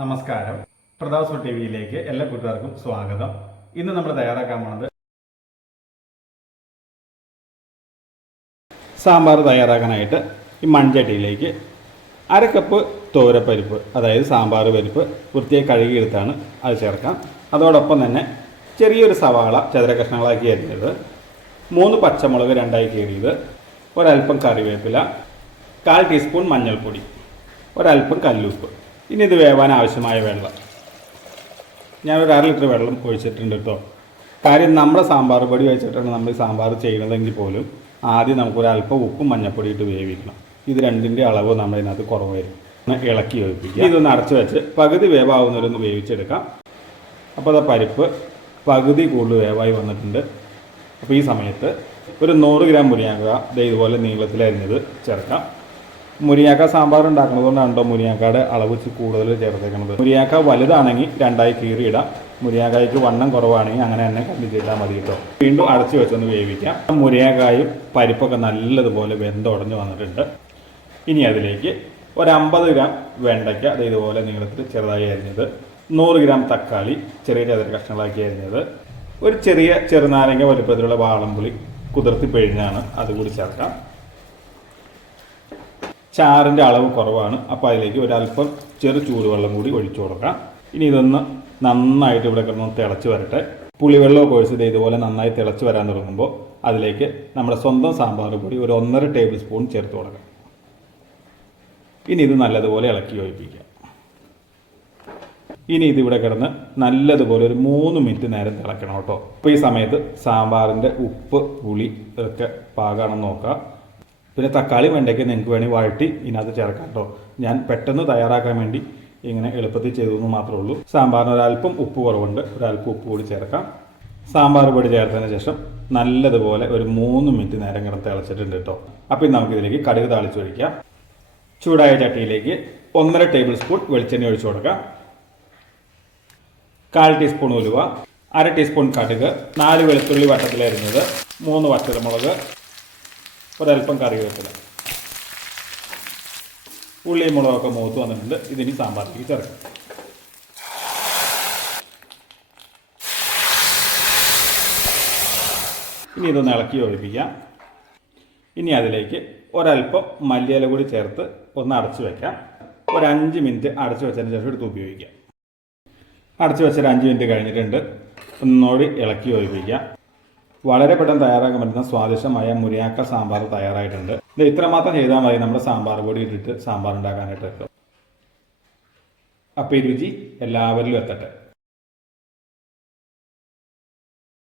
നമസ്കാരം. പ്രതാപ് ടി വിയിലേക്ക് എല്ലാ കൂട്ടുകാർക്കും സ്വാഗതം. ഇന്ന് നമ്മൾ തയ്യാറാക്കാൻ പോണത് സാമ്പാർ തയ്യാറാക്കാനായിട്ട് ഈ മൺചട്ടിയിലേക്ക് അര കപ്പ് തോരപ്പരിപ്പ് അതായത് സാമ്പാർ പരിപ്പ് വൃത്തിയായി കഴുകിയെടുത്താണ് അത് ചേർക്കാം. അതോടൊപ്പം തന്നെ ചെറിയൊരു സവാള ചതുര കഷ്ണങ്ങളാക്കി അരിഞ്ഞത് മൂന്ന് പച്ചമുളക് രണ്ടായി കീറിയത് ഒരൽപ്പം കറിവേപ്പില കാൽ ടീസ്പൂൺ മഞ്ഞൾപ്പൊടി ഒരൽപ്പം കല്ലുപ്പ്. ഇനി ഇത് വേവാൻ ആവശ്യമായ വെള്ളം. ഞാനൊരു അര ലിറ്റർ വെള്ളം ഒഴിച്ചിട്ടുണ്ട് കേട്ടോ കാര്യം നമ്മുടെ സാമ്പാർ പൊടി വെച്ചിട്ടാണ് നമ്മൾ സാമ്പാർ ചെയ്യണതെങ്കിൽ പോലും ആദ്യം നമുക്കൊരു അല്പം ഉപ്പും മഞ്ഞപ്പൊടി ഇട്ട് വേവിക്കണം. ഇത് രണ്ടിന്റെ അളവ് നമ്മൾ ഇതിനകത്ത് കുറവ് വരും ഇളക്കി വേവിപ്പിക്കുക ഇതൊന്ന് അടച്ചു വെച്ച് പകുതി വേവാവുന്നവരൊന്ന് വേവിച്ചെടുക്കാം. അപ്പോൾ അത് പരിപ്പ് പകുതി കൂടുതൽ വേവായി വന്നിട്ടുണ്ട്. അപ്പോൾ ഈ സമയത്ത് ഒരു നൂറ് ഗ്രാം മുരിങ്ങാക്കുക ദേ ഇതുപോലെ നീളത്തിൽ അരിഞ്ഞത് ചേർക്കാം. മുരിങ്ങാക്ക സാമ്പാർ ഉണ്ടാക്കുന്നത് കൊണ്ടാണോ മുരിങ്ങാക്കയുടെ അളവ് വെച്ച് കൂടുതൽ ചേർത്തേക്കുന്നത് മുരിങ്ങാക്ക വലുതാണെങ്കിൽ രണ്ടായി കീറിയിടാം മുരിങ്ങാക്കായ്ക്ക് വണ്ണം കുറവാണെങ്കിൽ അങ്ങനെ തന്നെ കണ്ടി ചെയ്താൽ മതി കേട്ടോ. വീണ്ടും അടച്ചു വെച്ചൊന്ന് വേവിക്കാം. മുരിങ്ങാക്കായും പരിപ്പൊക്കെ നല്ലതുപോലെ വെന്തുടഞ്ഞ് വന്നിട്ടുണ്ട്. ഇനി അതിലേക്ക് ഒരു അമ്പത് ഗ്രാം വെണ്ടയ്ക്ക അത് ഇതുപോലെ നീളത്തിൽ ചെറുതായി അരിഞ്ഞത്. നൂറ് ഗ്രാം തക്കാളി ചെറിയ ചെറിയ കഷ്ണങ്ങളാക്കി അരിഞ്ഞത്. ഒരു ചെറിയ ചെറുനാരങ്ങ വലുപ്പത്തിലുള്ള വാളംപുളി കുതിർത്തി പിഴിഞ്ഞാണ് അതുകൂടി ചേർക്കാം. ചാറിന്റെ അളവ് കുറവാണ്. അപ്പോൾ അതിലേക്ക് ഒരല്പം ചെറു ചൂടുവെള്ളം കൂടി ഒഴിച്ചു കൊടുക്കാം. ഇനി ഇതൊന്ന് നന്നായിട്ട് ഇവിടെ കിടന്ന് തിളച്ച് വരട്ടെ. പുളിവെള്ളമൊക്കെ ഒഴിച്ചത് ഇതുപോലെ നന്നായി തിളച്ച് വരാൻ തുടങ്ങുമ്പോൾ അതിലേക്ക് നമ്മുടെ സ്വന്തം സാമ്പാർ പൊടി ഒരു ഒന്നര ടേബിൾ സ്പൂൺ ചേർത്ത് കൊടുക്കാം. ഇനി ഇത് നല്ലതുപോലെ ഇളക്കി യോജിപ്പിക്കുക ഇനി ഇതിവിടെ കിടന്ന് നല്ലതുപോലെ ഒരു മൂന്ന് മിനിറ്റ് നേരം തിളക്കണം കേട്ടോ. അപ്പോൾ ഈ സമയത്ത് സാമ്പാറിന്റെ ഉപ്പ് പുളി ഇതൊക്കെ പാകാണെന്ന് നോക്കുക പിന്നെ തക്കാളി വെണ്ടയ്ക്ക് നിങ്ങൾക്ക് വേണമെങ്കിൽ വഴറ്റി ഇതിനകത്ത് ചേർക്കാം കേട്ടോ. ഞാൻ പെട്ടെന്ന് തയ്യാറാക്കാൻ വേണ്ടി ഇങ്ങനെ എളുപ്പത്തിൽ ചെയ്തു എന്ന് മാത്രമേ ഉള്ളൂ. സാമ്പാറിന് ഒരല്പം ഉപ്പ് കുറവുണ്ട്. ഒരല്പം ഉപ്പ് കൂടി ചേർക്കാം. സാമ്പാർ പൊടി ചേർത്തതിന് ശേഷം നല്ലതുപോലെ ഒരു മൂന്ന് മിനിറ്റ് നേരം കിടന്ന് തിളച്ചിട്ടുണ്ട് കേട്ടോ. അപ്പോൾ നമുക്ക് ഇതിലേക്ക് കടുക് താളിച്ചൊഴിക്കാം ചൂടായ ചട്ടിയിലേക്ക് ഒന്നര ടേബിൾ സ്പൂൺ വെളിച്ചെണ്ണ ഒഴിച്ചു കൊടുക്കാം. കാൽ ടീസ്പൂൺ ഉലുവ അര ടീസ്പൂൺ കടുക് നാല് വെളുത്തുള്ളി വട്ടത്തിലരുന്നത് മൂന്ന് വറ്റൽമുളക് ഒരല്പം കറിവേപ്പില ഉള്ളിയും മുളകൊക്കെ മൂത്ത് വന്നിട്ടുണ്ട്. ഇതിനി സാമ്പാറിലേക്ക് ചേർക്കാം. ഇനി ഇതൊന്ന് ഇളക്കി ഒഴിപ്പിക്കാം ഇനി അതിലേക്ക് ഒരല്പം മല്ലിയില കൂടി ചേർത്ത് ഒന്ന് അടച്ചു വെക്കാം. ഒരു അഞ്ച് മിനിറ്റ് അടച്ചു വെച്ചതിന് ശേഷം എടുത്ത് ഉപയോഗിക്കാം. അടച്ചു വെച്ചൊരു അഞ്ച് മിനിറ്റ് കഴിഞ്ഞിട്ടുണ്ട്. ഒന്നുകൂടി ഇളക്കി ഒഴിപ്പിക്കാം വളരെ പെട്ടെന്ന് തയ്യാറാക്കാൻ പറ്റുന്ന സ്വാദിഷ്ടമായ മുരിയാക്ക സാമ്പാർ തയ്യാറായിട്ടുണ്ട്. ഇത് ഇത്രമാത്രം ചെയ്താൽ മതി. നമ്മുടെ സാമ്പാർ പൊടി ഇട്ടിട്ട് സാമ്പാർ ഉണ്ടാക്കാനായിട്ട് അപ്പം ഈ രുചി എല്ലാവരിലും എത്തട്ടെ.